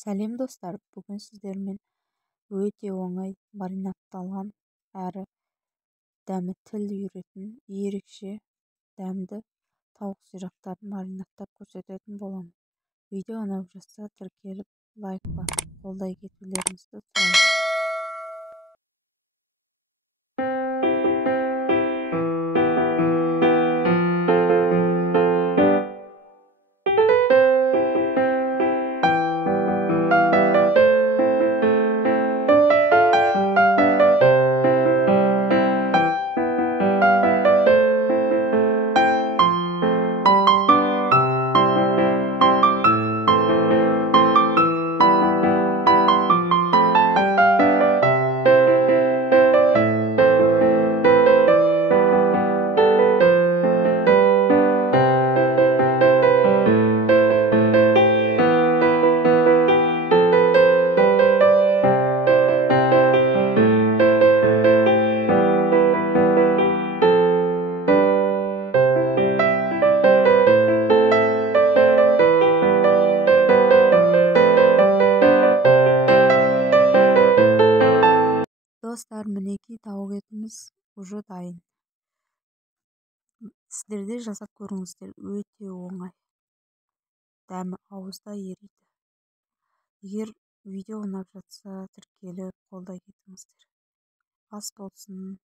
Сәлем достар, бүгін сіздермен өте оңай маринадталған әрі дәмі тіл үйіретін ерекше дәмді тауық сирақтарын маринадтап көрсететін боламын. Видео ұнап жатса тіркеліп лайк басып қолдай кетулеріңізді сұраймын. Достар, мінекей тауық етіміз уже дайын. Сіздер де жасап көріңіздер, өте оңай. Дәмі ауызда ериді. Егер видео ұнап жатса тіркеліп қолдай кетіңіздер. Ас болсын.